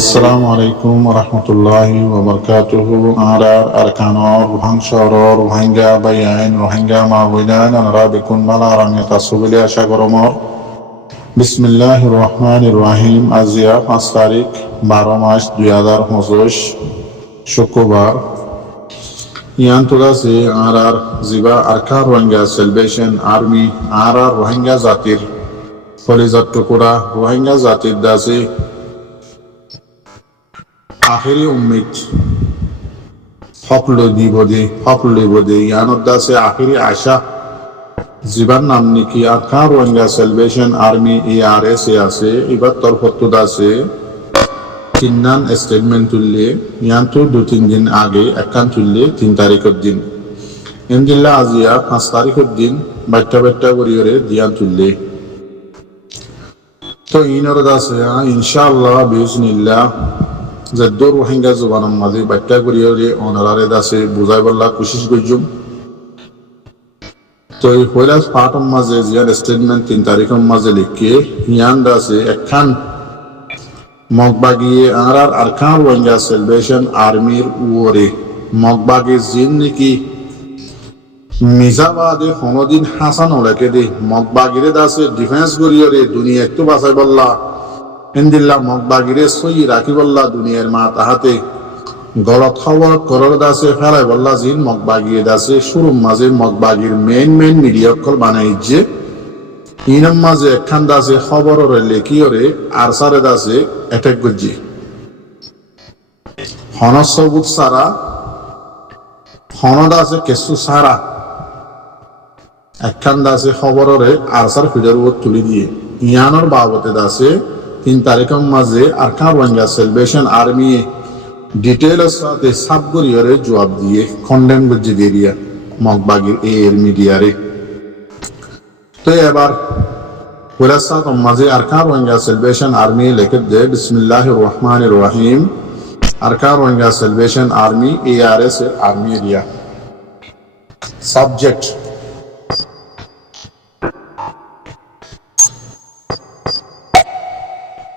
Assalamu alaikum wa rahmatullahi wa barakatuhu. Arar arkanor Rohingya Rohingya bayan Rohingya mawidan anarabikun malaram yatasubili ashagoromor. Bismillahir Rahmanir Rahim. Azia 5 তারিখ 12 মাস 2025 শুক্রবার ইয়ান্তুদাসে আরার জিবা Arkan Rohingya celebration army আরার Rohingya জাতির ফলিজাত টুকুরা রোহিঙ্গা জাতির দাসে আখেরি উম্মিদ হকলুদিবদে ইয়ানোর দাসে আখেরি আশা জীবন নাম নিকি Arakan Rohingya celebration army ARS এ আছে এবার তরফত্তু দাসে তিননান স্টেটমেন্ট তুললে ইয়ান্তু 2-3 দিন আগে একখান তুললে 3 তারিখের দিন ইনদিল্লা আজিয়া 5 তারিখের দিন বাট্টা করিয়ে দিয়ান তুললে তো ইনর দাসে ইনশাআল্লাহ বিইজনিল্লাহ জদ্দুর রোহিঙ্গা জবানের মাঝে বাট্টা করিয়ে অনারারে দাসে বুঝাই বল্লা কোশিশ করজুম তো এই হইলাস পাঠম মাঝে জিয়ার স্টেটমেন্ট 3 তারিখের মাঝে লিখে ইয়ান দাসে একখান মগবাগিয়ে আরার আরকান রোহিঙ্গা সেলিব্রেশন আর্মির উরে মগবাগি জিন নাকি মিজাবাদে হনদিন হাসান ওলাকে দে মগবাগিরে দাসে ডিফেন্স করিয়ে দুনিয়া একটু বাঁচাই বললা ইনদিল্লা মগবাগিরে সই রাখি বললা দুনিয়ার মা তাহাতে গলত খবর করর দাসে ফেলাই বললা জিন মগবাগিয়ে দাসে শুরুর মাঝে মগবাগির মেইন মিডিয়া কল বানাই যে ইনম মাঝে একখান দাসে খবর লেখিওরে আর সারে দাসে অ্যাটাক করছে হন সবুত সারা হন দাসে কেসু সারা একখান দাসে খবরে আর সার ফিডার উপর তুলি দিয়ে ইয়ানোর বাবতে দাসে 3 তারিখের মাঝে Arakan Rohingya celebration army details সাথে সাবগরিয়রে জবাব দিয়ে কন্ডেম করছে দিয়ে মগবাগির এর মিডিয়ারে তো এবার পুরাসাত মাঝে আরকান রোহিঙ্গা সেলিব্রেশন আর্মি লিখে দে বিসমিল্লাহির রহমানির রহিম Arakan Rohingya celebration army ARS এর আর্মি এরিয়া সাবজেক্ট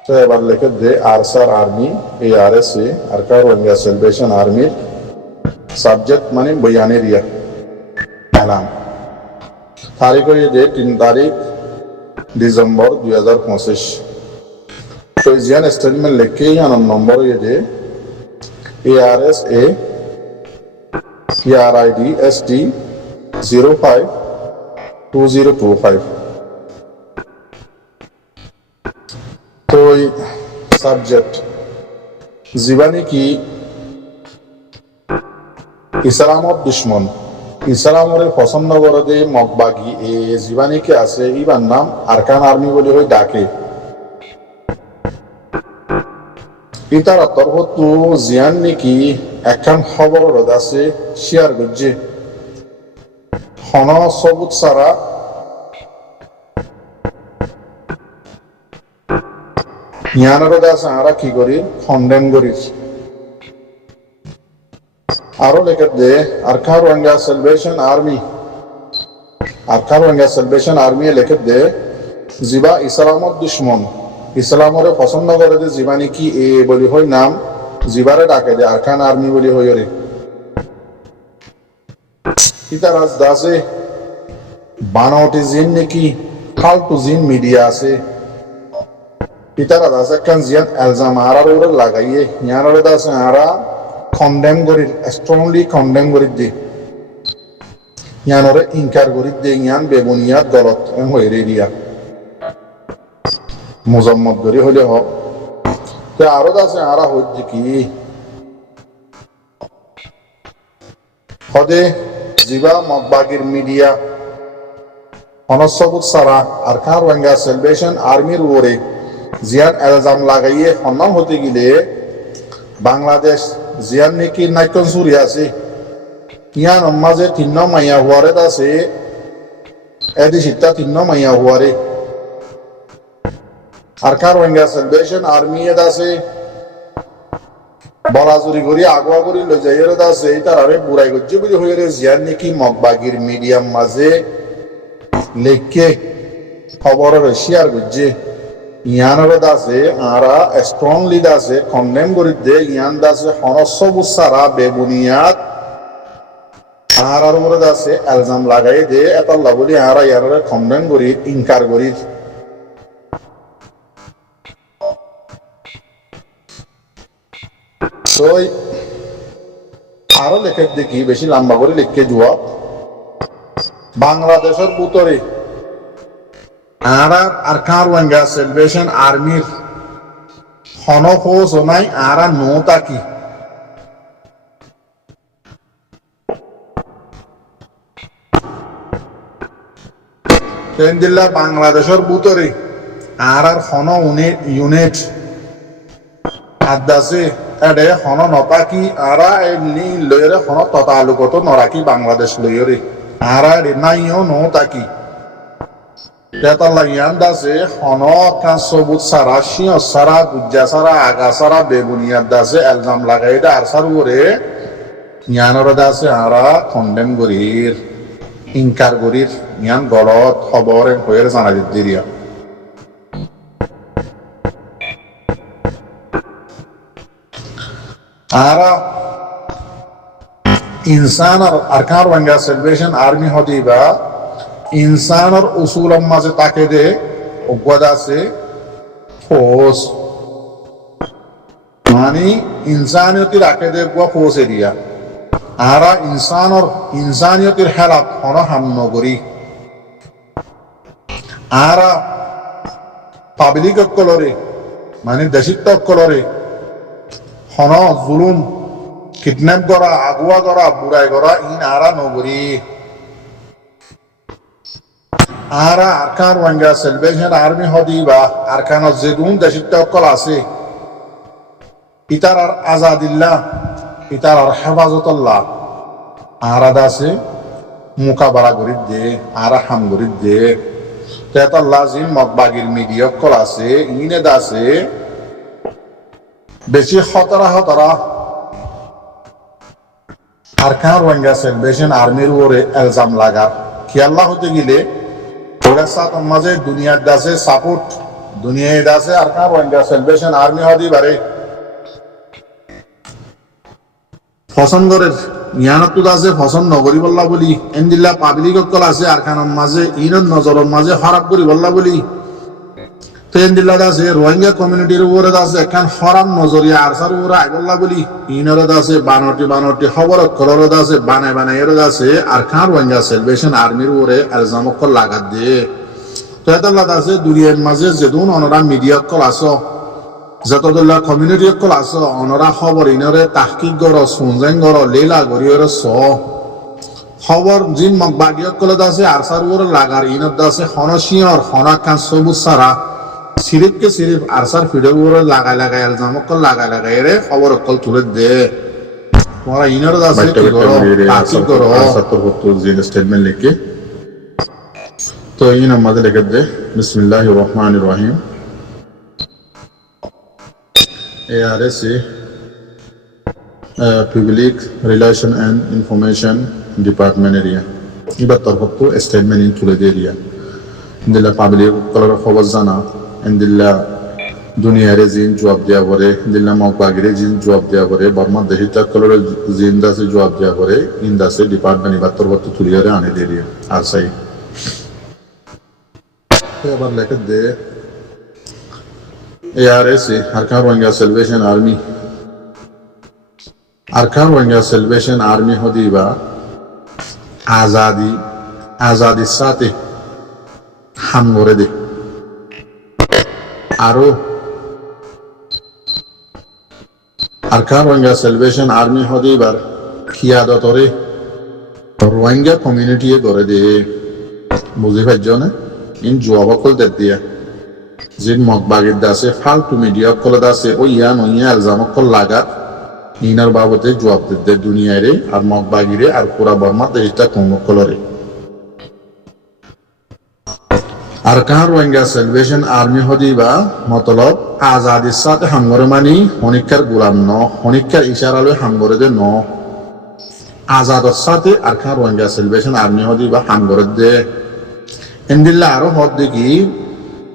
তো এবার লিখে দে আরসার আর্মি ARS এ Arakan Rohingya celebration army subject মানে বয়ান এরিয়া এলান তারিখ হয়ে যে 3 তারিখ ডিসেম্বর 2025 তো জিয়ান স্টেটমেন্ট লিখে ইয়ানোর নম্বর হয়ে যে ARS A PRID ST 052025 তো সাবজেক্ট জীবানী কি ইসলামত দুশ্মন ইসলামরে পছন্দ করে যে মগবাগি এ জীবানীকে আছে ইবার নাম আরকান আর্মি বলে হয়ে ডাকে ইতার তরফতু জিয়ান নাকি একখান খবর আছে শেয়ার করছে হন সবুত সারা ইয়ানোর দাসে আমরা কি করি কন্ডেম করি আরো লেখা দে আরকান রোহিঙ্গা সেলিব্রেশন আর্মি লেখা দে জিবা ইসলামত দুশ্মন ইসলামরে পছন্দ করে যে জীবানী কি এ বলি হয় নাম জিবারে ডাকে দে আরকান আর্মি বলি হয় রে ইতারাজ দাসে বানাওটি জিন নাকি ফালতু জিন মিডিয়া আছে ইতারা দাসে কান জিয়ান এলজাম আরার উপরে লাগাইয়ে ইয়ানোর দাসে আরা কন্ডেম করি স্ট্রংলি কন্ডেম করি দি ইয়ানোরে ইনকার করি দে ইয়ান বেবুনিয়াদ গলত হয়ে রেডিয়া মুজাম্মদ করি হলে হোক তো আরো দাসে আরা হচ্ছে কি হদে জিবা মগবাগির মিডিয়া অনসবুত সারা আরকান রোহিঙ্গা সেলিব্রেশন আর্মির উপরে জিয়ান এলজাম লাগাইয়ে সন্ধান হতে গেলে বাংলাদেশ জিয়ান নাকি নাইকন সুরি আছে ইয়ান মাঝে 3 মাইয়া হওয়ারে আছে এদি সিদ্ধা 3 মাইয়া হওয়ারে আরকান রোহিঙ্গা সেলিব্রেশন আর্মি এ আছে বলাজুরি করি আগুয়া করি লই যাইয়ের আছে তারারে বুড়াই গজ্জে বুঝি হয়ে জিয়ান নাকি মগবাগির মিডিয়াম মাঝে লেখকে খবরের শেয়ার গজ্জে ইয়ানরে দাসে আরা স্ট্রংলি দাসে কন্ডেম করি দে ইয়ান দাসে হনস্ব বুসারা বেবুনিয়াদ আরার উপরে দাসে এলজাম লাগাই দে এতাল্লা বলি আরা ইয়ানরে কন্ডেম করি ইনকার করি তো আরো লেখে দেখি বেশি লম্বা করে লিখকে জবাব বাংলাদেশের ভিতরে আরা আরকান রোহিঙ্গা সেলিব্রেশন আর্মির হনফোস নাই আরা নো তাকি দিল্লা বাংলাদেশের ভিতরে আর হন ইউনিট আদাসে এডে হন নতাকি আরা এমনি লইরে হন ততালুকত নরাকি বাংলাদেশ লইরে আরা এডে নাইও নো তাকি তেতালাইয়ান দাসে হন কান সবুত সারা শিও সারা গুজ্জা সারা আগা সারা বেবুনিয়াদ দাসে এলজাম লাগাই দা আর সার উপরে ইয়ানর দাসে আরা কন্ডেম গরির ইনকার গরির ইয়ান গলত খবর হয়ে জানা দিদিয়া আরা ইনসানর আরকান রোহিঙ্গা সেলিব্রেশন আর্মি হদিবা ইনসানর উসুলম মাঝে তাকে দে অজ্ঞাদাসে ফোর্স মানে ইনসানিয়তির আকে দে ফোর্স এরিয়া আরা ইনসানিয়তির হেলাত হন হামনগরী আরা পাবলিক অকলরে মানে দেশিত্ব অকলরে হন জুলুম কিডন্যাপ করা আগুয়া করা বুড়াই করা ইন আরা নগরী আরা আরকান রোহিঙ্গা সেলিব্রেশন আর্মি হদি বা আরকান যেদুন দেশিত্ব অকল আছে ইতার আর আজাদিল্লাহ ইতার আর হেফাজতুল্লাহ আরা দাসে মোকাবেলা করি দে আরা হাম করি দে তেতাল্লাহ জিন মতবাগির মিডিয়া অকল আছে ইনে দাসে বেশি হতরা আরকান রোহিঙ্গা সেলিব্রেশন আর্মির উপরে এলজাম লাগার খেয়াল্লা হতে গেলে ওরা সাথে মাঝে দুনিয়ার দাসে সাপোর্ট দুনিয়ায় দাসে আরকান রোহিঙ্গা সেলিব্রেশন আর্মি হদি বারে ফসন গরের ইয়ানত দাসে ফসন নগরী বল্লা বলি এন্দিল্লা পাবলিক অকল আছে আরকানের মাঝে ইনত নজরের মাঝে খারাপ করি বল্লা বলি তেন্দিল্লা দাসে রোহিঙ্গা কমিউনিটির উপরে দাসে এখন হরাম নজরিয়া আরসার উপরে আইবল্লা বলি ইনরে দাসে বানরটি খবর কলর দাসে বানায় এর দাসে আরকান রোহিঙ্গা সেলিব্রেশন আর্মির উপরে এলজাম অকল লাগাত দিয়ে তো এতাল্লা দাসে দুনিয়ার মাঝে যেদুন অনরা মিডিয়া অকল আছো যতদুল্লা কমিউনিটি অকল আছো অনরা খবর ইনরে তাহকিক গর সুনজেং গর লীলা গরিয়র স খবর জিন মকবাগি অকল দাসে আরসার উপরে লাগার ইনত দাসে হনশিয়র হনাকান সবুজ সারা সিরিফ কে সিরিফ আরসার ফিডের উপরে লাগাই এলজাম অকল লাগাই রে খবর অকল তুলে দে তোমরা ইনার দাসে কি করো তাকিদ করো 70 জিন স্টেটমেন্ট লিখে তো ইন আমাদের লিখে দে বিসমিল্লাহির রহমানির রহিম ARS Public Relation and Information Department area এবার তরফতো স্টেটমেন্ট ইন তুলে দিয়ে দিয়া দিলা পাবলিক কলর খবর জানা দিল্লা দুনিয়ারে জিন জবাব দেওয়া পরে দিল্লা মকবাগিরে জিন জবাব দেওয়া পরে বর্মা দেহিতা কলরে জিন দাসে জবাব দেওয়া পরে ইন দাসে ডিপার্টমেন্ট এবার তরফতো তুলিয়ারে আনে দিয়ে দিয়া আর সাই এবার লেখে দে ARS Arakan Rohingya celebration army হদিবা আজাদির সাথে হাম করে দে আরো আরকান রোহিঙ্গা সেলিব্রেশন আর্মি হদিবার খিয়াদতরে রোহিঙ্গা কমিউনিটি করে দে বুঝি পাইছ না ইন জবাব কল দিয়া জিন মকবাগির দাসে ফালতু মিডিয়া কল দাসে ও ইয়ান এলজাম কল লাগাত ইনার বাবতে জবাব দিতে দুনিয়ারে আর মকবাগিরে আর পুরা বর্মা দেশটা কলরে আরকান রোহিঙ্গা সেলিব্রেশন আর্মি হদিবা মতলব আজাদির সাথে হাঙ্গরে মানি হনিকার গুলাম ন হনিকার ইশারালে হাঙ্গরে দে ন আজাদর সাথে আরকান রোহিঙ্গা সেলিব্রেশন আর্মি হদিবা হাঙ্গরে দে এন্দিল্লা আরো হদ দেখি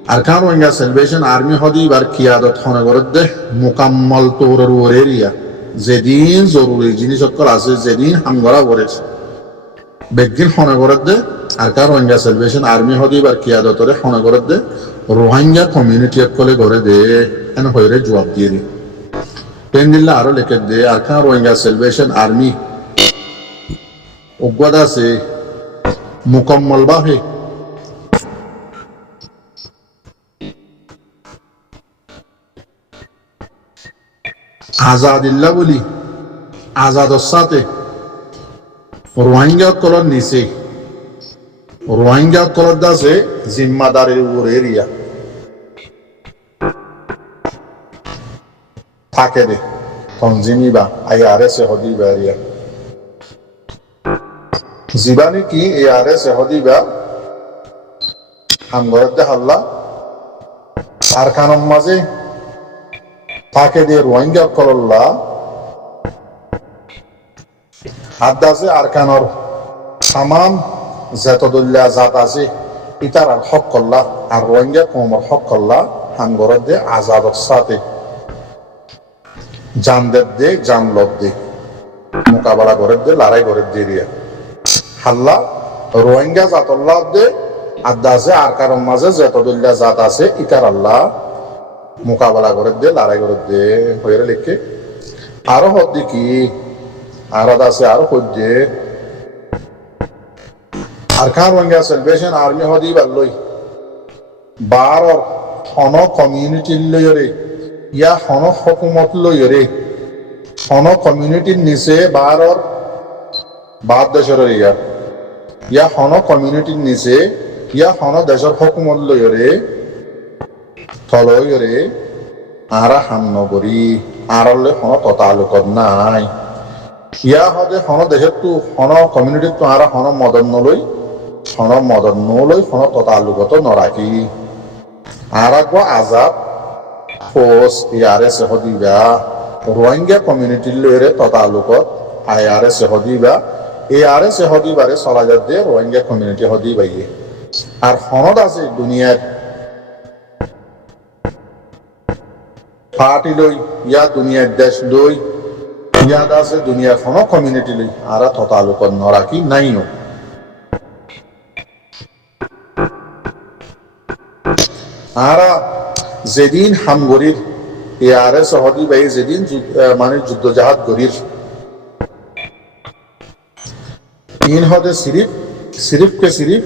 আরকান রোহিঙ্গা সেলিব্রেশন আর্মি হদি বার কিয়াদত হনগরদে মোকাম্মল তোরর ওরেরিয়া যেদিন জরুরি জিনিস সকল আছে যেদিন হামগরা করেছে বেগিন হনগরদে আরকান রোহিঙ্গা সেলিব্রেশন আর্মি হদি বার কিয়াদতরে হনগরদে রোহিঙ্গা কমিউনিটি কলে করে দে এন হইরে জবাব দিয়ে দি পেন্দিল্লা আরো লেখে দে আরকান রোহিঙ্গা সেলিব্রেশন আর্মি অজ্ঞতা আছে মুকম্মল ভাবে আজাদিল্লা বলি আজাদর সাথে রোহিঙ্গা কলর নিচে রোহিঙ্গা কলর দাসে জিম্মাদারির উপর এরিয়া থাকে দে তনজিমি বা IRS হদি বা এরিয়া জীবানী কি ARS হদি বা হামগরদে হাল্লা আরকানম মাঝে থাকে দে রোহিঙ্গা কলল্লা আদাসে আরকানর তামাম জাতদুল্লাহ জাত আছে ইতার আর হক করলা আর রোহিঙ্গা কমর হক করলা হামগরদে আজাদর সাথে জানদের দে জানলত দে মোকাবেলা করে দে লড়াই করে দে রিয়া হাল্লা রোহিঙ্গা জাতল্লাহ দে আদাসে আরকানর মাঝে জাতদুল্লাহ জাত আছে ইতার আল্লাহ মোকাবেলা করে দে লড়াই করে দে হয়ে লিখে আরো হদ্দি কি আর আছে আরো হদ্দে আরকান রোহিঙ্গা সেলিব্রেশন আর্মি হদি বাল্লই বারর হন কমিউনিটি লইরে ইয়া হন হকুমত লইরে হন কমিউনিটির নিচে বারর বাদ দেশের ইয়া হন কমিউনিটির নিচে ইয়া হন দেশের হকুমত লইরে তলইরে আরা হাম নগরী আরলে হন ততালুকত নাই ইয়া হদে হন দেশের তো হন কমিউনিটির তো আরা হন মদন নলই হন মদন নলই হন ততালুকত নরাখি আর আগো আজাদ ফোর্স ARS হদিবা রোহিঙ্গা কমিউনিটির লইরে ততালুকত IRS হদিবা ARS হদিবারে চলাজাত দিয়ে রোহিঙ্গা কমিউনিটি হদিবাইয়ে আর হনদ আছে দুনিয়ার পার্টি লই ইয়া দুনিয়ার দেশ লই ইয়াদ আছে দুনিয়ার কোন কমিউনিটি লই আর ততালুকত নরাখি নাইও আর যেদিন হামগরির ARS হদি বাই যেদিন মানে যুদ্ধ জাহাজ গরির তিন হদে সিরিফ কে সিরিফ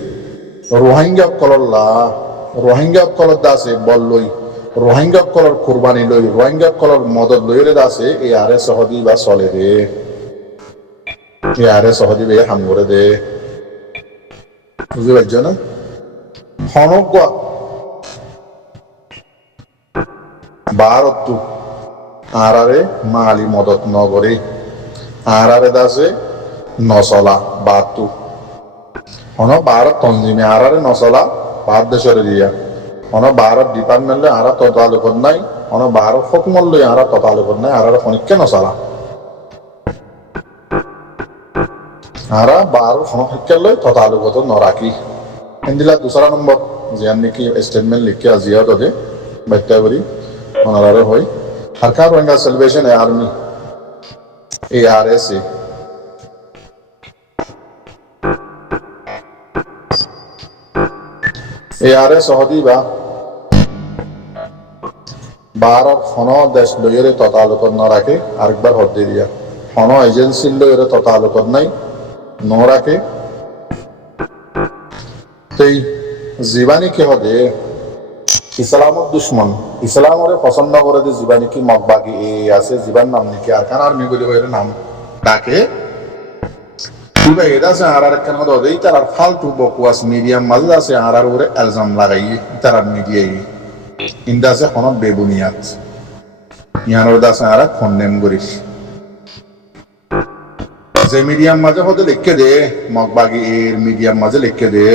রোহিঙ্গা কলল্লা রোহিঙ্গা কলর দাসে বল লই রোহিঙ্গা কলর কুরবানি লই রোহিঙ্গা কলর মদত লইরে দাসে ARS হদি বা চলে রে ARS হদি বে হামগরে দে বুঝতে পারছো না হনক ভারত আরারে মালি মদত নগরে আরারে দাসে নসলা বাতু হন ভারত তঞ্জিমে আরারে নসলা ভারত দেশের দিয়া হন ভারত ডিপার্টমেন্টে আরা ততালুকত নাই হন ভারত হকুমত লই আরা ততালুকত নাই আরারে খনিককে নসলা আরা ভারত খনিককে লই ততালুকত নরাখি এন্দিলা দুসরা নম্বর জিয়ান নাকি স্টেটমেন্ট লিখে আজিয়া দে বাচ্চা করি ওনারা হয় Arakan Rohingya celebration army ARS ARS হদিবা বারর হন দেশ লইরে ততালুকত নরাখে আরেকবার হদ্দি দিয়া হন এজেন্সি লইরে ততালুকত নাই নরাখে তেই জীবানী কে হদে ইসলামত দুশ্মন ইসলামরে পছন্দ করে যে জীবানী কি মগবাগি এ আছে জীবান নাম নাকি আরকান আর্মি বলে হইরে নাম ডাকে তুবা এদা সে আর কেন দে তার ফালতু বকওয়াস মিডিয়াম মাঝে আছে আর ওরে ইলজাম লাগাই তার মিডিয়াই ইন্দা সে কোন বেবুনিয়াত ইয়ানোর দাসে আর কন্ডেম করিস যে মিডিয়াম মাঝে হতে লিখে দে মগবাগি এর মিডিয়াম মাঝে লিখে দে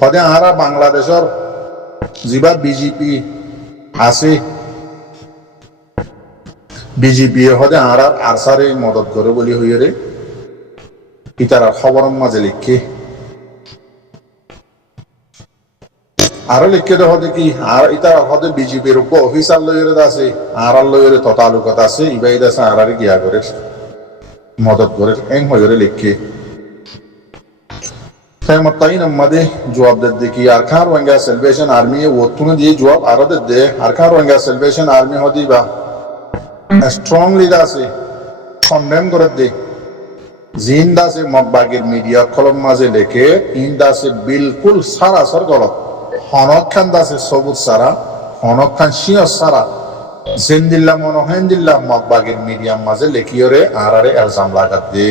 হদে আর বাংলাদেশের জিবা বিজেপি আছে বিজেপি হদে আর আরসারে মদত করে বলি হইরে ইতারা খবরের মাঝে লিখে আরো লিখে দেওয়া দেখি আর এটা হতে বিজেপির উপর অফিসার লইরে আছে আর লইরে ততালুকত আছে ইবাইদ আছে আর গিয়া করে মদত করে এং হয়ে লিখে তাইন আমাদের জবাব দেখি আর খান রোহিঙ্গা সেলিব্রেশন আর্মি ও তুনে দিয়ে জবাব আরো দে আর খান রোহিঙ্গা সেলিব্রেশন আর্মি হদি বা স্ট্রংলি আছে কন্ডেম করে দে জিন্দা সে মগবাগের মিডিয়া কলম মাঝে লেখে ইন্দা সে বিলকুল সারাসর গলত হনক খান দাসে সবুজ সারা হনক খান সিংহ সারা জিন্দিল্লা মনোহেন্দিল্লা মগবাগের মিডিয়াম মাঝে লেখিওরে আর এলজাম লাগাত দে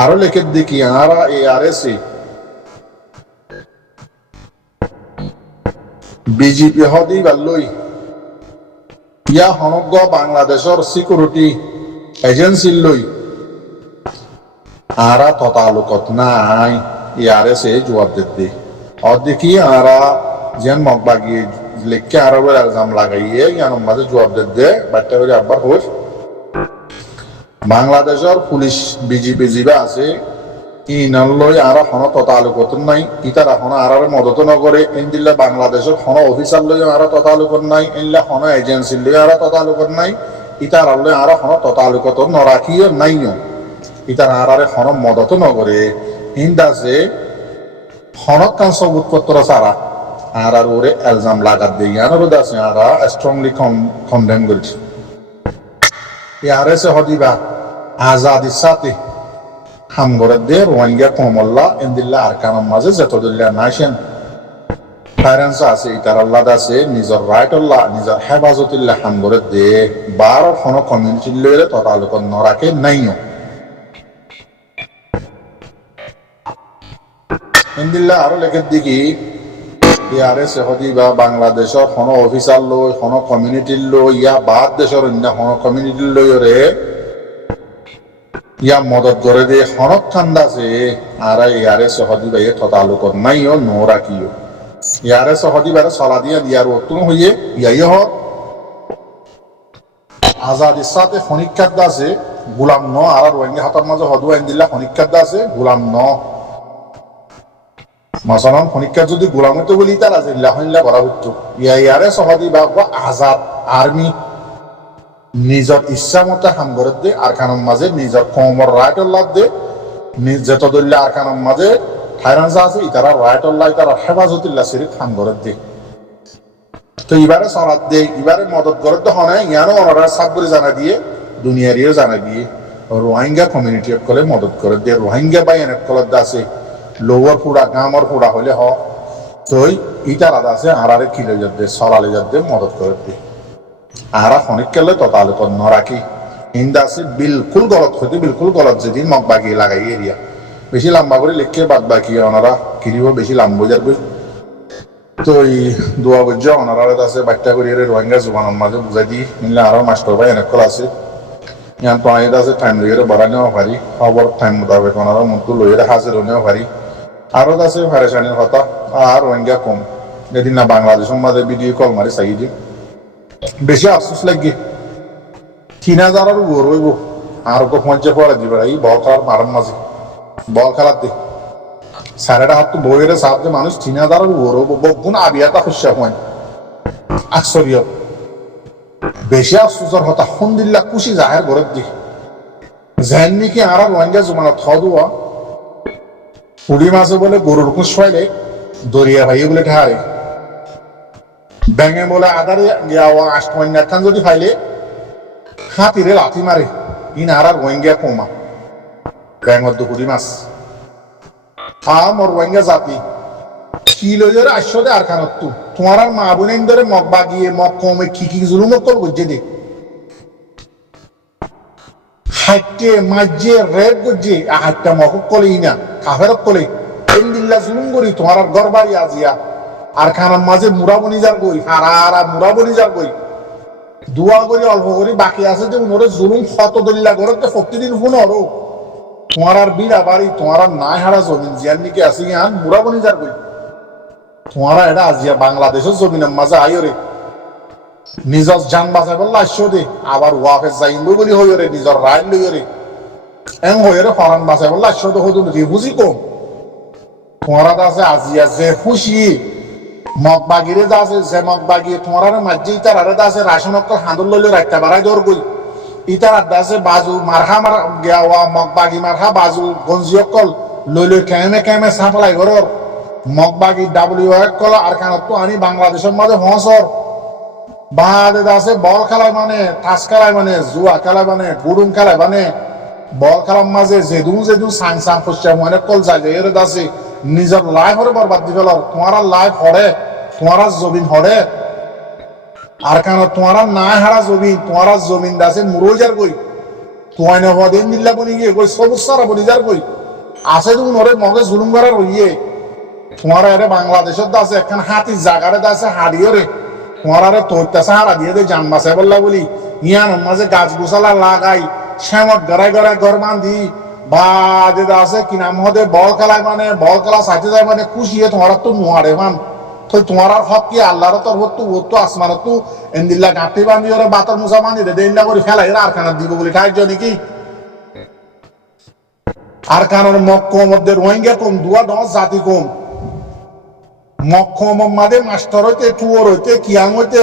আরো লেখে দেখি আরা এ আর এস বিজেপি হদি বাল্লই ইয়া হনক বাংলাদেশের সিকিউরিটি এজেন্সি লই আরা ততালুকত নাই ইয়ারে সে জবাব দিতে আর দেখি আরা যেন মগবাগি লেখকে আরো এলজাম লাগাইয়ে ইয়ান মাঝে জবাব দিতে বাচ্চা করে আবার হোস বাংলাদেশের পুলিশ বিজেপি জিবা আছে ইনার লই আরা হন ততালুকত নাই ইতারা হন আর মদত নগরে ইন্দিল্লা বাংলাদেশের হন অফিসার লই আরা ততালুকত নাই ইনলা হন এজেন্সি লই আরা ততালুকত নাই ইতার লই আরা হন ততালুকত নরাখিও নাইও ইতার আর হন মদত নগরে ইন্দাসে হনক কান সবুতপত্র সারা আর ওরে এলজাম লাগাত দিয়ে ইয়ানোর দাসে আরা স্ট্রংলি কন্ডেম করেছে ইয়ারে সে হদিবা আজাদির সাথে হামগরে দে রোহিঙ্গা কমল্লা ইন্দিল্লা আর কানার মাঝে যতদুল্লা নাইছেন ফাইরেন্স আছে ইতার আল্লাহ দাসে নিজের রাইট আল্লাহ নিজের হেফাজতুল্লাহ হামগরে দে বার হন কমিউনিটি লইলে ততালুক নরাকে নাইও ইন্দিল্লা আরো লেখের দিকে ইয়ারে সহদি বা বাংলাদেশের হন অফিসার লই হন কমিউনিটির লই ইয়া বাদ দেশের অন্য হন কমিউনিটির লই রে ইয়া মদত করে দে হনক ঠান্ডাছে আর ইয়ারে সহদি বা ততালুক নাইও নোরা কিও ইয়ারে সহদি বারে সলা দিয়া দিয়ার অতুন হইয়ে ইয়াই হ আজাদির সাথে ফনিকাত আছে গুলাম ন আর রোহিঙ্গা হাতার মাঝে হদু ইন্দিল্লা ফনিকাত আছে গুলাম ন মাসালাম ফনিকা যদি গোলাম হইতে বলি তার আজিল্লা হইল্লা করা হইতো ইয়ারে সহদি বা আজাদ আর্মি নিজের ইচ্ছা মতে হামগরত দে আর খানের মাঝে নিজের কমর রাইট লাভ দে যত দল্লা আর খানের মাঝে ঠাইরাঞ্জা আছে ইতারা রাইট আল্লাহ ইতারা হেফাজতুল্লাহ শরীফ হামগরত দে তো এবারে সরাত দে এবারে মদত করত দে হনে ইয়ানো ওনারা সাব করে জানা দিয়ে দুনিয়ারিও জানা দিয়ে রোহিঙ্গা কমিউনিটি কলে মদত করে দে রোহিঙ্গা বাই এনে কলত আছে লোয়ার ফুড়া গামর ফুড়া হলে হ তই ইটার আদা আছে আরারে কিলে যাতে সলালে যাতে মদত করে দে আরা ফনিক কেলে ততালুক নরাকি ইন্দা আছে বিলকুল গলত হইতে বিলকুল গলত যেদিন মগ বাগি লাগাই এরিয়া বেশি লম্বা করে লিখকে বাদ বাকি ওনারা কিরিব বেশি লম্বা যাবে তো এই দোয়া বুঝা ওনারা আছে বাচ্চা করে রোহিঙ্গা জুবানের মাঝে বুঝাই দি মিললে আরো মাস্টার ভাই এনেকল আছে ইয়ান তো আইদা আছে টাইম লইরে বাড়া নেওয়া পারি খবর টাইম মোতাবেক ওনারা মতো লইরে হাজির নেওয়া পারি আরো আছে ফারেশানির কথা আর রোহিঙ্গা কম যেদিন না বাংলাদেশের মাঝে ভিডিও কল মারি চাই দি বেশি আফসোস লাগে 3000 আর গরু হইব আর ওকে পঞ্চে পড়া দিবে এই বল খেলার মারার মাঝে বল খেলার দে সারেটা হাত তো বইয়ের সাথে মানুষ 3000 আর গরু হইব বগুন আবিয়াটা খুশা হয় আশ্চর্য বেশি আফসোসের কথা আলহামদুলিল্লাহ খুশি জাহের ঘরের দি যেন নাকি আর রোহিঙ্গা জমানা থদুয়া পুড়ি মাছে বলে গরুর কুশ ফাইলে দরিয়া ভাই বলে ঠারে ব্যাঙে বলে আদারে আষ্টমান্যাখান যদি ফাইলে হাতিরে লাথি মারে ইন আর রোহিঙ্গা কমা ব্যাঙর দুপুরি মাছ আমার রোহিঙ্গা জাতি কিলোজের 800 আর খানত তোমার আর মা বোনের ধরে মগ বাগিয়ে মগ কমে কি জুলুম কল বুঝে দে হাইটে মাঝে রেড গুজে হাইটটা মগ কলেই না কাফেরত কলে এন্দিল্লা জুলুম করি তোমার আর ঘর বাড়ি আজিয়া আর খানার মাঝে মুরাবনি যার গই হারা মুরাবনি যার গই দোয়া করি অল্প করি বাকি আছে যে উনরে জুলুম শত দলিলা ঘরতে প্রতিদিন ফোন হরো তোমার আর বিড়া বাড়ি তোমার আর নাই হারা জমিন জিয়ার নিকে আছে ইয়ান মুরাবনি যার গই তোমারা এটা আজিয়া বাংলাদেশের জমিনের মাঝে আইরে নিজর জান বাঁচাই বললা আসো দে আবার ওয়াফে যাইব বলি হইরে নিজর রাইল লইরে এং হইরে ফরান বাঁচাই বললা আসো দে হদুন রিফুজি কম তোমারা আছে আজিয়া যে খুশি মগবাগিরে আছে যে মগবাগি তোমার মাঝে ইতার আরে আছে রাশন অক্কল হাঁদুর লইলে রাখতে বাড়াই দৌড় গই ইতার আড্ডা আছে বাজু মারহা মার গেওয়া মগবাগি মারহা বাজু গঞ্জি অক্কল লইলে কেমে কেমে সাপ্লাই ঘরর মগবাগি ডাব্লিউ কল আর কানত আনি বাংলাদেশের মাঝে হসর বাদে আছে বল খেলায় মানে টাস খেলায় মানে জুয়া খেলায় মানে গুডুম খেলায় মানে বল খেলার মাঝে যেদু সাং সাং ফুসছে মানে কল যায় যে এর আছে নিজের লাইফ হরে বরবাদ দি ফেল তোমার লাইফ হরে তোমার জমিন হরে আর কেন তোমার না হারা জমিন তোমার জমিন আছে মুরোজার কই তোমায় না হদিন দিল্লা বনি গিয়ে কই সবুজ সারা বনি যার কই আছে তুমি নরে মগে জুলুম করার হইয়ে তোমার এরে বাংলাদেশের আছে একখান হাতি জাগারে আছে হাড়িও রে তোমার আরে তোরতেছে হারা দিয়ে দে জান বাঁচাই বললা বলি ইয়ান মাঝে গাছ গোছালা লাগাই শ্যামক গড়াই গড়াই ঘর বান্ধি বাদে আছে কি নাম হদে বল খেলায় মানে বল খেলা সাইতে যায় মানে খুশিয়ে তোমার তো নোয়ারে মান তো তোমার হক কি আল্লাহর তোর তো ও তো আসমান তো এন্দিল্লা গাঁটি বান্ধি ওরা বাতর মুসা বান্ধি দে দেইলা করে ফেলাই আর খানা দিব বলি ঠাইজ নাকি আর কারণ মক্কো মধ্যে রোহিঙ্গা কম দুয়া দশ জাতি কম মক্কম মাদে মাস্টার হইতে টুয়ার হইতে কিয়াং হইতে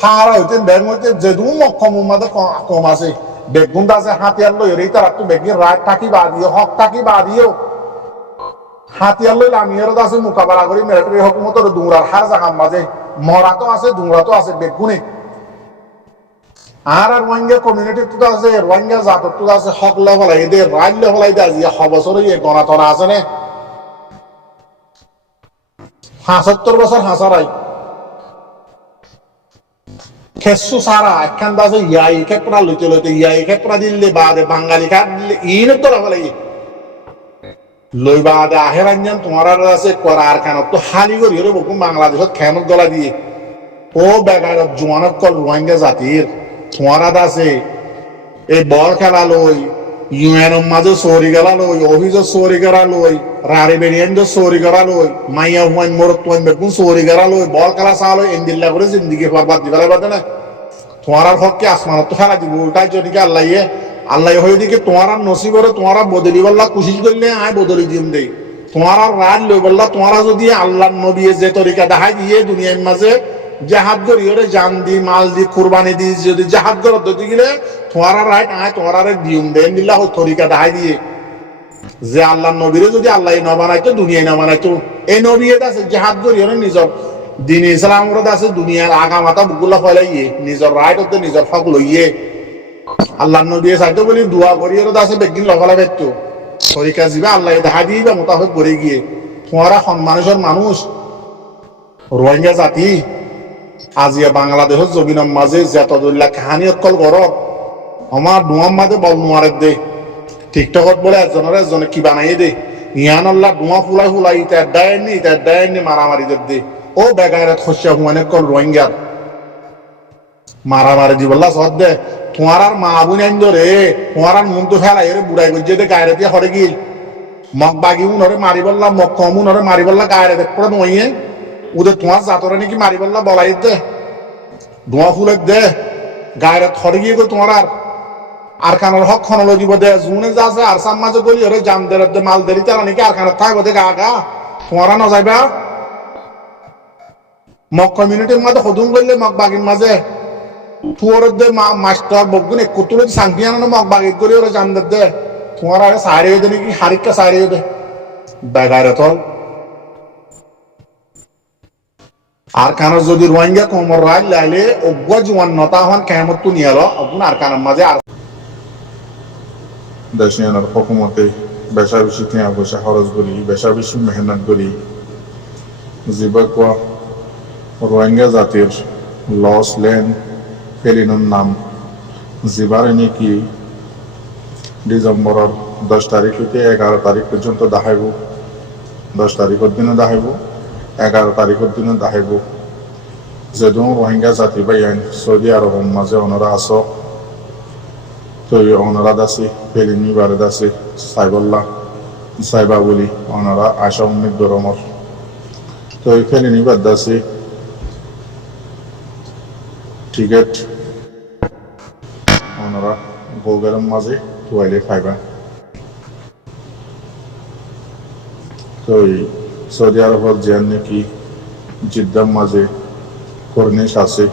ফারা হইতে ব্যাং হইতে যেদু মক্কম মাদে কম আছে বেগুন আছে হাতিয়ার লই রে তার একটু বেগের রাত থাকি বাদিও হক থাকি বাদিও হাতিয়ার লই লামিয়ার আছে মোকাবেলা করি মিলিটারি হুকুমতের দুংরার হার জাগাম মাঝে মরা তো আছে দুংরা তো আছে বেগুনে আর রোহিঙ্গা কমিউনিটি তো আছে রোহিঙ্গা জাতর তো আছে হক লেভেলাই দে রাইল লেভেলাই দে আজ বছর এই গণা তরা আছে না ৭৫ বছর হাসারাই খেসু সারা একখান দাসে ইয়াই খেপড়া লইতে লইতে ইয়াই খেপড়া দিলে বাদে বাঙালি খাট দিলে ইন তো রাখলে লই বাদে আহেরাঞ্জন তোমার আছে করার কেন তো হালি করি রে বকুম বাংলাদেশত খেমত গলা দিয়ে ও বেগার জোয়ানত কল রোহিঙ্গা জাতির তোমার আছে এই বল খেলা লই ইউএন মাঝে চৌরি গেলা লই অফিসত চৌরি করা লই রারি বেরিয়ান চৌরি করা লই মাইয়া হুয়াইন মোরত তুয়াইন বেগুন চৌরি করা লই বল খেলা চা লই এন্দিল্লা করে জিন্দিগি বরবাদ দি ফেলাই বাদে না তোমার হককে আসমানত তো ফেলা দিব উল্টাই যদি আল্লাহ হয়ে দিকে তোমার নসিব করে তোমার বদলি বললা কুশিস করলে আয় বদলি দিম দেই তোমার রাত লই বললা তোমার যদি আল্লাহ নবী যে তরিকা দেখাই দিয়ে দুনিয়ার মাঝে জাহাদ করি ওরে জান দি মাল দি কুরবানি দি যদি জাহাদ করত দিতে গেলে তোমার রাইট আয় তোমার দিউম দেন দিল্লা ওই তরিকা দেখাই দিয়ে যে আল্লাহ নবীরে যদি আল্লাহ ন বানাইতো দুনিয়ায় না বানাইতো এই নবী আছে জাহাদ করি ওরে নিজর দিন ইসলাম আছে দুনিয়ার আগা মাথা বুকুলা ফলাইয়ে নিজের রাইট হতে নিজের হক লইয়ে আল্লাহ নবী চাইতো বলি দোয়া করি ওর আছে বেগিন লগালা বেতো তরিকা যাবা আল্লাহ দেখা দিবা মোতাবেক করে গিয়ে তোমারা মানুষের মানুষ রোহিঙ্গা জাতি আজিয়া বাংলাদেশের জমিনের মাঝে যতদুল্লাহ কাহানি অকল গর আমার ডুয়ার মাঝে বল নোয়ারে দে টিকটকত বলে একজনে কি বানাই দে ইয়ান আল্লাহ ডুয়া ফুলাই ইতার ডায়নি মারামারি দে ও বেগায়রাত খসিয়া হুয়ানে কল রোহিঙ্গার মারামারি দি বললা সদ দে তোমার আর মা বুন আইন ধরে তোমার আর মন তো ফেলাই রে বুড়াই গজ্জে দে গায়রে দিয়ে হরে গিল মগ বাগি উনরে মারি বললা মগ কম উনরে মারি বললা গায়রে দেখ পড়ে নইয়ে ওদের তোমার জাতরে নাকি মারি বললা বলাই দে ধোঁয়া ফুলের দে গায়ের থরে গিয়ে তোমার আর কানের হক খনল দিব দে জুনে যা আছে আর সাম মাঝে গলি ওরে জাম দের মাল দেরি তারা নাকি আর কানের থাকবো দে গা তোমারা ন যাইবা মগ কমিউনিটির মাঝে সদুম করলে মগ বাগির মাঝে তুয়ার দে মাস্টার বগুন এক কুতুলে সাংকিয়া না মগ বাগির গলি ওরে জাম দে তোমার আগে সাইরে দে নাকি হারিকা সাইরে দে বেগারে থল আর কানের যদি রোহিঙ্গা কোমর রাজ লাইলে অজ্ঞ জোয়ান নতা হন কেমত তো নিয়ে অগুন আর কানের মাঝে আর দেশিয়ানার হুকুমতে বেশা বেশি টিয়া পয়সা খরচ করি বেশা বেশি মেহনত করি জীবক রোহিঙ্গা জাতির লস লেন ফেলিনোর নাম জীবারে নাকি ডিসেম্বরের 10 তারিখ হইতে 11 তারিখ পর্যন্ত দেখাইব 10 তারিখের দিনে দেখাইব 11 তারিখের দিনে দেখাইব যেহেতু রোহিঙ্গা জাতি বাই আইন সৌদি আরবের মাঝে ওনারা আস তো ওনারা দাসি ফেলিনি বারে দাসি সাইবল্লা সাইবা বলি ওনারা আশা উম্মিদ গরমর তো এই ফেলিনি বাদ দাসি টিকেট ওনারা গোগের মাঝে তোয়াইলে ফাইবা তো সৌদি আরবের যে নাকি জিদ্দার মাঝে কর্নিশ আছে।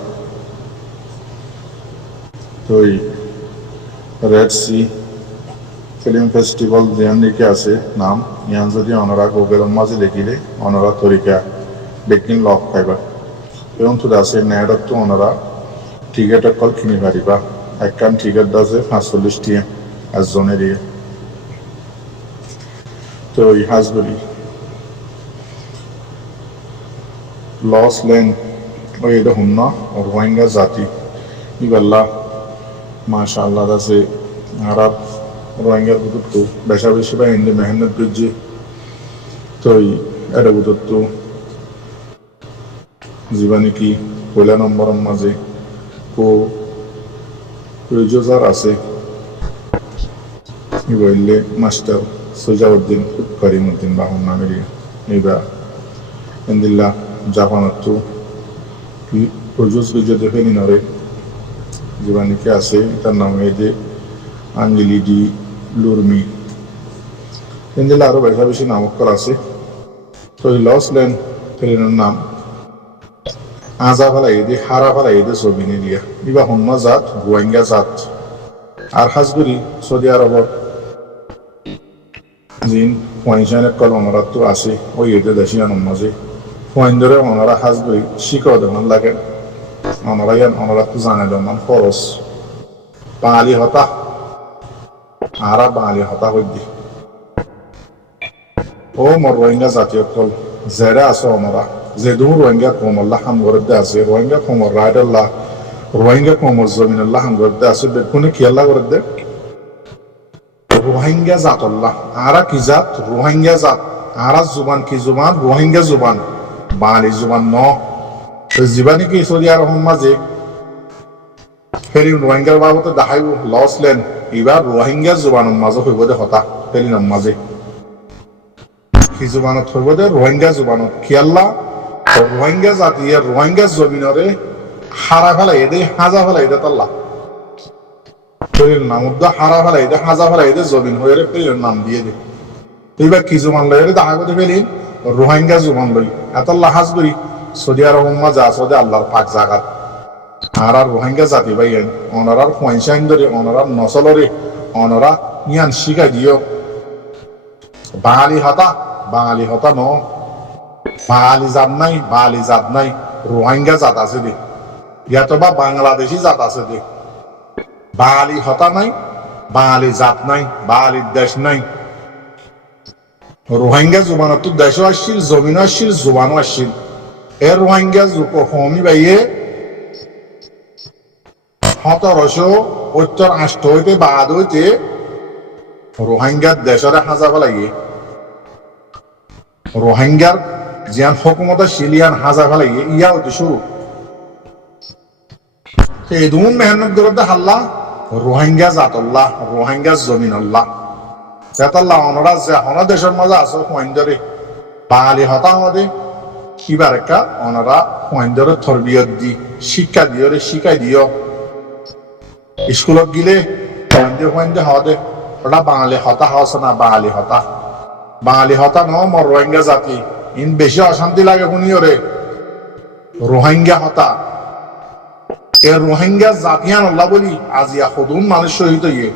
তো এই রেড সি ফিল্ম ফেস্টিভ্যাল যেন লিখে আছে নাম, ইয়ান যদি অনরা গুগলের মাঝে দেখিলে অনরা তরিকা বেকিং লক পাইবা। এবং তো আছে নেটত অনরা টিকেট অকল কিনি পারিবা। একখান টিকেট আছে 45 টিয়া একজনের দিয়ে। তো এই হাজবলি লস লেন ওই এটা হুন্ন রোহিঙ্গা জাতি ইবাল্লা মাশাআল্লাহ আছে। আর রোহিঙ্গার বুধুর তো বেশা বেশি বা হিন্দি মেহনত করছে। তো এটা বুধুর তো জীবানি কি পয়লা নম্বরের মাঝে কো রোজার আছে বললে মাস্টার সোজাউদ্দিন করিমউদ্দিন বাহন নামের এইবার এন্দিল্লা জাপানত তো প্রযোজ গুজো দেখে নিনরে জীবানিকে আছে তার নাম এই যে আঞ্জলি ডি লুরমি এন্দিল্লা আরো বেশা বেশি নামকর আছে। তো এই লস লেন ফেলিনের নাম আজা ফেলাই এদে হারা ফেলাই এদে জমিনে দিয়া ইবা হন্য জাত রোহিঙ্গা জাত। আর হাজগুড়ি সৌদি আরবর জিন পয়সান কল অনরাত তো আছে ওই এতে দেশিয়ানোর মাঝে পয়েন ধরে অনরা হাজগুড়ি শিখর দেওয়ান লাগে। অনরা ইয়ান অনরাত তো জানে দেওয়ান খরচ বাঙালি হতা আরা বাঙালি হতা হইদি ও মর রোহিঙ্গা জাতীয় কল জেরা আছে অনরা যেদু রোহিঙ্গা কমল্লা হামগরদে আছে রোহিঙ্গা কমর রায়ডাল্লাহ রোহিঙ্গা কমর জমিনাল্লাহ হামগরদে আছে বেকুনে খেয়াল্লা করদে রোহিঙ্গা জাতল্লাহ আরা কি জাত রোহিঙ্গা জাত আরা জুবান কি জুবান রোহিঙ্গা জুবান বাঙালি জুবান ন জীবানি কি সৌদি আরব মাঝে ফেরি রোহিঙ্গার বাবদ দেখাইব লস লেন এবার রোহিঙ্গা জুবানের মাঝে হইব দে হতা ফেরিনার মাঝে কি জুবানত হইব দে রোহিঙ্গা জুবানত খেয়াল্লা রোহিঙ্গা জাতি রোহিঙ্গা জমিনরে হারা ফেলাই দে হাজা ফেলাই দে তাল্লা ফেরির নাম হারা ফেলাই দে হাজা ফেলাই দে জমিন হয়ে ফেরির নাম দিয়ে দে। এইবার কি জুমান লই দেখা করতে ফেলি রোহিঙ্গা জুমান লই এতাল্লা হাজ করি সৌদি আরব মাঝে আছে আল্লাহর পাক জাগাত। আর রোহিঙ্গা জাতি ভাই অনারার পয়সাইন ধরে অনারার নসলরে অনরা ইয়ান শিখা দিও বাঙালি হতা ন বাঙালি জাত নাই বাঙালি জাত নাই রোহিঙ্গা জাত আছে দে ইয়াতো বা বাংলাদেশি জাত আছে দে বাঙালি হতা নাই বাঙালি জাত নাই বাঙালির দেশ নাই। রোহিঙ্গা জুবানত তো দেশও আসছিল জমিনও আসছিল জুবানও আসছিল। এর রোহিঙ্গা কমি বাইয়ে 1788 হইতে বাদ হইতে রোহিঙ্গার দেশের হাজা ফেলাইয়ে রোহিঙ্গার জিয়ান হকুমত শিলিয়ান হাজা ফেলাইয়ে ইয়া হইতে শুরু এই দুন মেহনত করতে হাল্লা রোহিঙ্গা জাতল্লাহ রোহিঙ্গা জমিনাল্লাহ জাতাল্লাহ অনরা যে হন দেশের মাঝে আছে পয়েন্টরে বাঙালি হতা হদে কিবার একটা অনরা পয়েন্টরে তরবিয়ত দি শিক্ষা দিও রে শিখাই দিও স্কুলত গিলে পয়েন্টে হদে ওটা বাঙালি হতা হচ্ছে না বাঙালি হতা ন মর রোহিঙ্গা জাতি ইন বেশি অশান্তি লাগে শুনিও রে রোহিঙ্গা হতা এর রোহিঙ্গা জাতিয়ান আল্লাহ বলি আজিয়া সদুন মানুষ শহীদ হইয়ে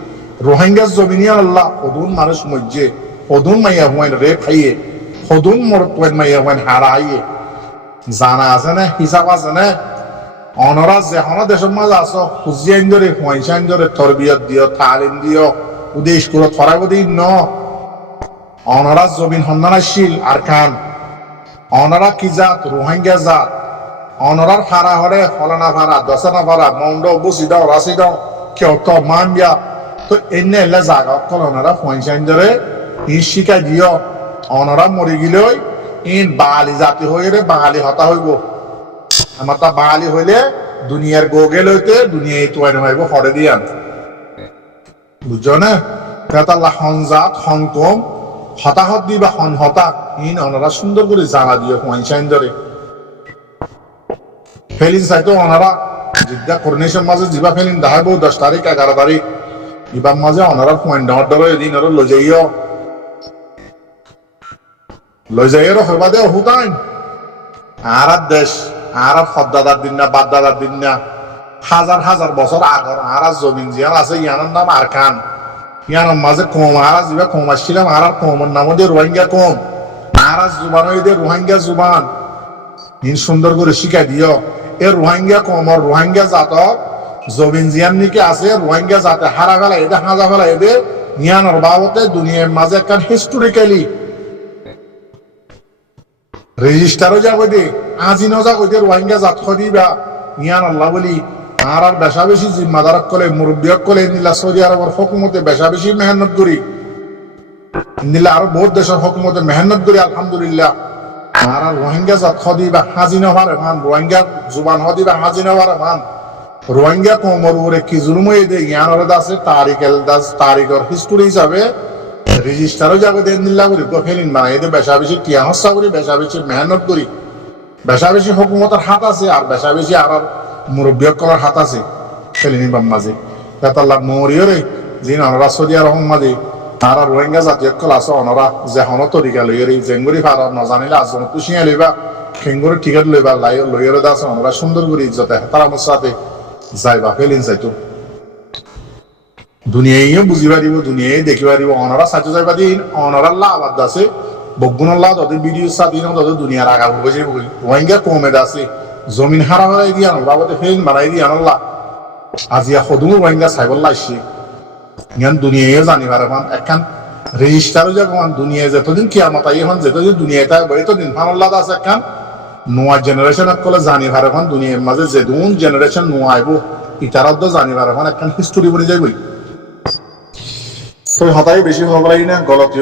রোহিঙ্গা জমিনিয়ান আল্লাহ সদুন মানুষ মজ্জে সদুন মাইয়া হুয়াইন রে খাইয়ে সদুন মরত মাইয়া হুয়াইন হারা হাইয়ে জানা আছে না হিসাব আছে না অনরা যেহন দেশের মাঝে আছো খুঁজিয়াইন ধরে পয়সাইন ধরে তরবিয়ত দিও তালিম দিও ওদের স্কুলত ফরাইব দিন ন অনরা জমিন সন্ধানাশীল আর খান অনরা কি জাত রোহিঙ্গা জাত অনরার ফারা হরে ফলানা ফারা দশনা ফারা মন্ড বসি দাও রাশি দাও কেউ তো মান দিয়া তো এনে এলে জাগা অকল অনরা পয়সাইন ধরে ইন শিখাই দিও অনরা মরি গিলেই ইন বাঙালি জাতি হয়ে রে বাঙালি হতা হইব আমার তা বাঙালি হইলে দুনিয়ার গোগে লইতে দুনিয়ায় তো হইব হরে দিয়ান বুঝছো না তাল্লাহ হনজাত হংকম হতাহত দিবা হতা ইন অনরা সুন্দর করে জানা দিও পয়সাইন ধরে ফেলিন চাইতো অনারা জিদ্দা করোনেশন মাঝে যিবা ফেলিন দেখাবো 10 তারিখ 11 তারিখ ইবার মাঝে অনারা পয়েন্ট ডর এদিন আর লই যাইও হইবা দে হুতাইন আর দেশ আর ফদ্দাদার দিন না বাদদাদার দিন না হাজার হাজার বছর আগর আর জমিন জিয়ান আছে ইয়ানোর নাম আরকান ইয়ানোর মাঝে কম আর যা কম আসছিলাম আর কমের নাম দিয়ে রোহিঙ্গা কম আর জুবান দিয়ে রোহিঙ্গা জুবান ইন সুন্দর করে শিখাই দিও এ রোহিঙ্গা কমর রোহিঙ্গা জাত জমিন জিয়ান নিকে আছে রোহিঙ্গা জাতে হারা ফেলা এদের হাজা ফেলা এদের ইয়ানোর বাবতে দুনিয়ার মাঝে একটা হিস্টোরিক্যালি রেজিস্টারও যাবো দে আজিনও যাবো দে রোহিঙ্গা জাত দিবা ইয়ান আল্লাহ বলি আর বেশা বেশি জিম্মাদারক কলে মুরব্বিয়ক কলে নিলা সৌদি আরবের হুকুমতে বেশা বেশি মেহনত করি নিলা আরো বহুত দেশের হুকুমতে মেহনত করি আলহামদুলিল্লাহ আর রোহিঙ্গা জাত দিবা হাজি নভারে মান রোহিঙ্গা জুবান দিবা হাজি নভারে মান রোহিঙ্গা কোমর উপরে কি জুলুম হয়ে দে ইয়ানোর আছে তারিখের হিস্টোরি হিসাবে রেজিস্টারও যাবে দেন নিল্লা করি ফেলিন মানে এদের বেশা বেশি টিয়া হস্যা করি বেশা বেশি মেহনত করি বেশা বেশি হুকুমতের হাত আছে আর বেশা বেশি আর মুরব্বিয়ক করার হাত আছে ফেলিনি বাম মাঝে তাল্লাহ মরিও রে যে অনরা সৌদি আরব মাঝে তারা রোহিঙ্গা জাতীয় কল আছে অনরা যে হন তরিকা লইয়ে রে জেঙ্গুরি ফার নজানিলে আজন তুষিয়া লইবা খেঙ্গুরি টিকেট লইবা লইয়ের দাস অনরা সুন্দর করে ইজ্জতে তারা আমার সাথে যাইবা ফেলিন যাইতো দুনিয়াইও বুঝি পারিব দুনিয়ায় দেখি পারিব অনরা সাজু যাইবা দিন অনরা লাভ আছে বগুনল্লাহ তাদের ভিডিও সাদিন তাদের দুনিয়ার আগা বলবে যে রোহিঙ্গা কমে আছে জমিন হারা হারাই দিয়ে আনো বাবাতে ফেন মারাই দিয়ে আনল্লাহ আজিয়া সদুম রোহিঙ্গা সাইবল্লা আসছে ইয়ান দুনিয়ায় জানি পারে মান একখান রেজিস্টারও যখন দুনিয়ায় যতদিন কিয়ামত আই এখন যতদিন দুনিয়ায় তাই এতদিন ফানল্লাহ আছে একখান নোয়া জেনারেশন কলে জানি পারে এখন দুনিয়ার মাঝে যে দুন জেনারেশন নোয়া আইব ইতারাদ্দ জানি পারে এখন একখান হিস্টোরি বনে যাইবই তো হতাই বেশি হব লাগি না গলত